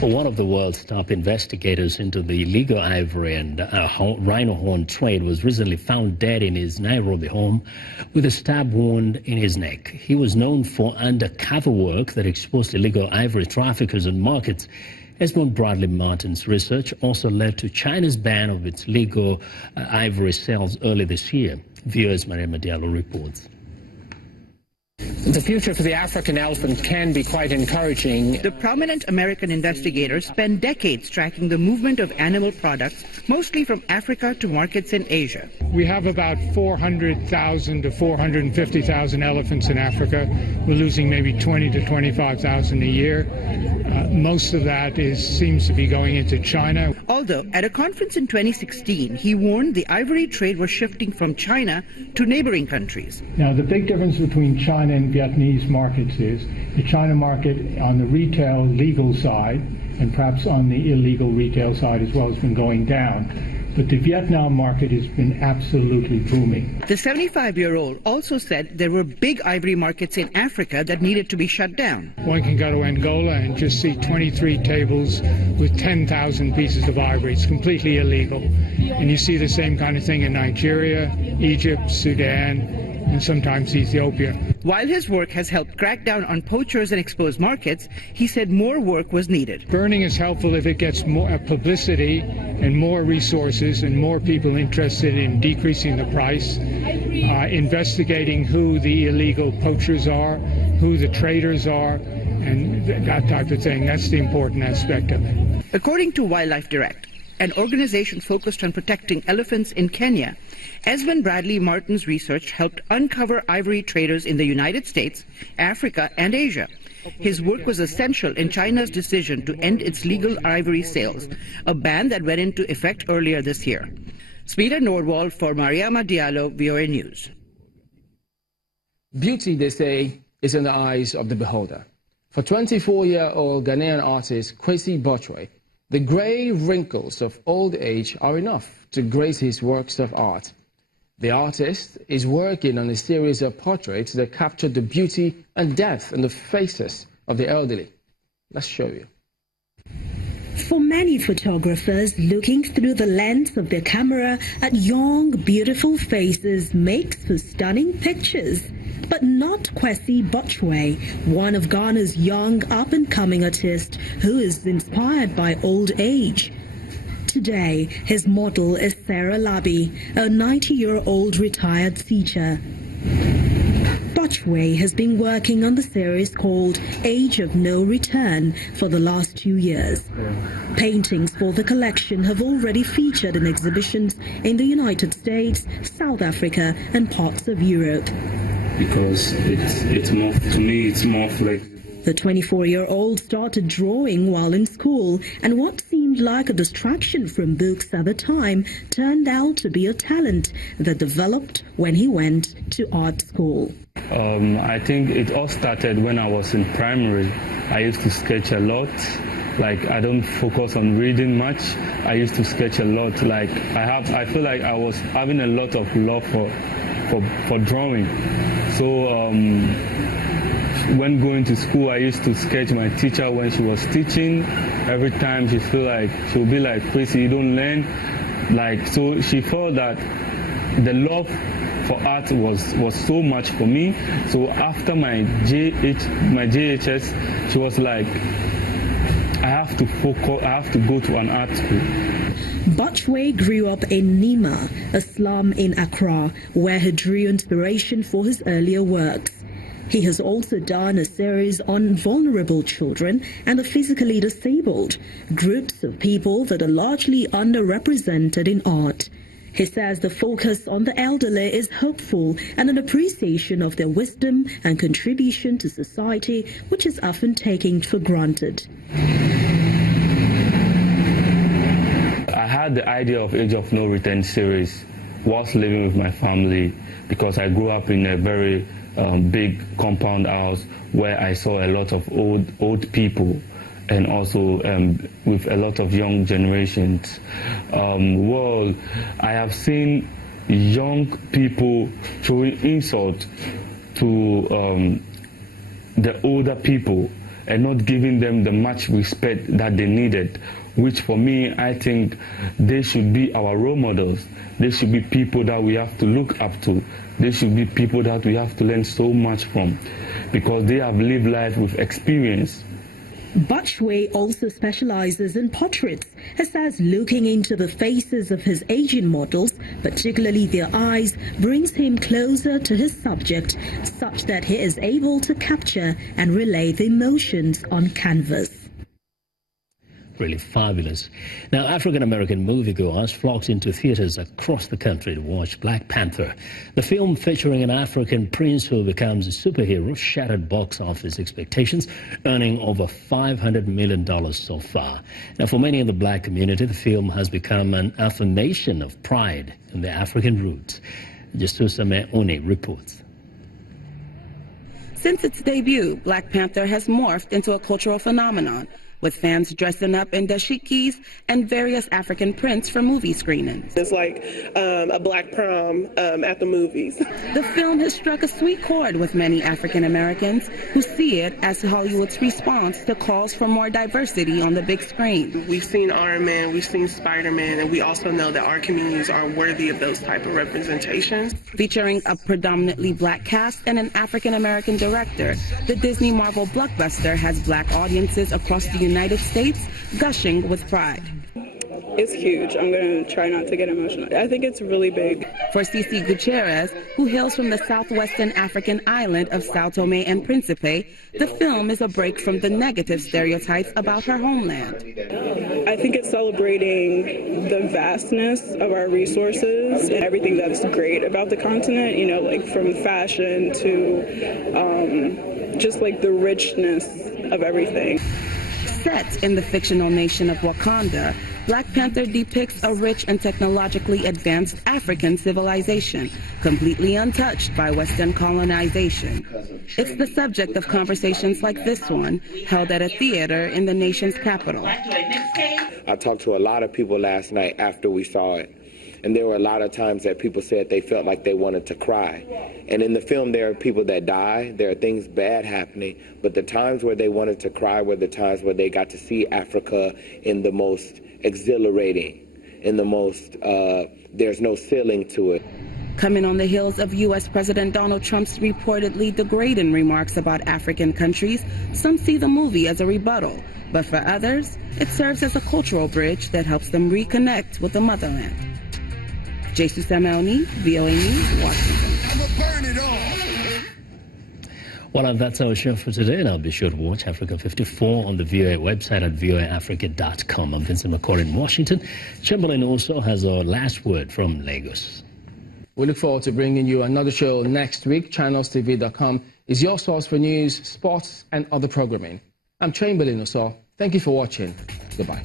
One of the world's top investigators into the illegal ivory and rhino horn trade was recently found dead in his Nairobi home with a stab wound in his neck. He was known for undercover work that exposed illegal ivory traffickers and markets. Esmond Bradley Martin's research also led to China's ban of its legal ivory sales early this year. Viewers Maria Diallo reports. The future for the African elephant can be quite encouraging. The prominent American investigators spent decades tracking the movement of animal products, mostly from Africa to markets in Asia. We have about 400,000 to 450,000 elephants in Africa. We're losing maybe 20 to 25,000 a year. Most of that seems to be going into China. Although at a conference in 2016, he warned the ivory trade was shifting from China to neighboring countries. Now, the big difference between China and Vietnamese markets is the China market on the retail legal side and perhaps on the illegal retail side as well has been going down. But the Vietnam market has been absolutely booming. The 75-year-old also said there were big ivory markets in Africa that needed to be shut down. One can go to Angola and just see 23 tables with 10,000 pieces of ivory. It's completely illegal. And you see the same kind of thing in Nigeria, Egypt, Sudan, and sometimes Ethiopia. While his work has helped crack down on poachers and expose markets, he said more work was needed. Burning is helpful if it gets more publicity and more resources and more people interested in decreasing the price, investigating who the illegal poachers are, who the traders are, and that type of thing. That's the important aspect of it. According to Wildlife Direct, an organization focused on protecting elephants in Kenya, Esmond Bradley Martin's research helped uncover ivory traders in the United States, Africa, and Asia. His work was essential in China's decision to end its legal ivory sales, a ban that went into effect earlier this year. Smita Norwal for Mariama Diallo, VOA News. Beauty, they say, is in the eyes of the beholder. For 24-year-old Ghanaian artist Kwesi Botchway, the grey wrinkles of old age are enough to grace his works of art. The artist is working on a series of portraits that capture the beauty and depth in the faces of the elderly. Let's show you. For many photographers, looking through the lens of their camera at young, beautiful faces makes for stunning pictures. But not Kwesi Botchway, one of Ghana's young up-and-coming artists who is inspired by old age. Today, his model is Sarah Labi, a 90-year-old retired teacher. Botchway has been working on the series called Age of No Return for the last 2 years. Paintings for the collection have already featured in exhibitions in the United States, South Africa, and parts of Europe. Because it's more, to me, it's more flexible. The 24-year-old started drawing while in school, and what seemed like a distraction from books at the time turned out to be a talent that developed when he went to art school. I think it all started when I was in primary. I used to sketch a lot. Like, I don't focus on reading much. I used to sketch a lot. Like, I feel like I was having a lot of love for drawing. So when going to school, I used to sketch my teacher when she was teaching. Every time she would be like, Kwesi, you don't learn. Like, so she felt that the love for art was so much for me. So after my JHS, she was like, I have to focus, I have to go to an art school. Botchway grew up in Nima, a slum in Accra, where he drew inspiration for his earlier works. He has also done a series on vulnerable children and the physically disabled, groups of people that are largely underrepresented in art. He says the focus on the elderly is hopeful and an appreciation of their wisdom and contribution to society, which is often taken for granted. I had the idea of Age of No Return series whilst living with my family, because I grew up in a very big compound house where I saw a lot of old people, and also with a lot of young generations. Well, I have seen young people showing insult to the older people and not giving them the much respect that they needed, which for me, I think they should be our role models. They should be people that we have to look up to. They should be people that we have to learn so much from, because they have lived life with experience. Botchway also specializes in portraits. He says looking into the faces of his Asian models, particularly their eyes, brings him closer to his subject, such that he is able to capture and relay the emotions on canvas. Really fabulous. Now, African-American moviegoers flocked into theaters across the country to watch Black Panther. The film, featuring an African prince who becomes a superhero, shattered box office expectations, earning over $500 million so far. Now, for many in the black community, the film has become an affirmation of pride in their African roots. Justusame One reports. Since its debut, Black Panther has morphed into a cultural phenomenon, with fans dressing up in dashikis and various African prints for movie screenings. It's like a black prom at the movies. The film has struck a sweet chord with many African Americans who see it as Hollywood's response to calls for more diversity on the big screen. We've seen Iron Man, we've seen Spider-Man, and we also know that our communities are worthy of those type of representations. Featuring a predominantly black cast and an African American director, the Disney Marvel blockbuster has black audiences across the United States gushing with pride. It's huge. I'm going to try not to get emotional. I think it's really big. For Cici Gutierrez, who hails from the southwestern African island of Sao Tome and Principe, the film is a break from the negative stereotypes about her homeland. I think it's celebrating the vastness of our resources and everything that's great about the continent, you know, like from fashion to just like the richness of everything. Set in the fictional nation of Wakanda, Black Panther depicts a rich and technologically advanced African civilization, completely untouched by Western colonization. It's the subject of conversations like this one, held at a theater in the nation's capital. I talked to a lot of people last night after we saw it, and there were a lot of times that people said they felt like they wanted to cry. And in the film, there are people that die, there are things bad happening, but the times where they wanted to cry were the times where they got to see Africa in the most exhilarating, in the most, there's no ceiling to it. Coming on the heels of U.S. President Donald Trump's reportedly degrading remarks about African countries, some see the movie as a rebuttal, but for others, it serves as a cultural bridge that helps them reconnect with the motherland. Jesus Samelni, VOA News, Washington. Well, that's our show for today. Now be sure to watch Africa 54 on the VOA website at voaafrica.com. I'm Vincent McCord in Washington. Chamberlain also has our last word from Lagos. We look forward to bringing you another show next week. ChannelsTV.com is your source for news, sports, and other programming. I'm Chamberlain Oso. Thank you for watching. Goodbye.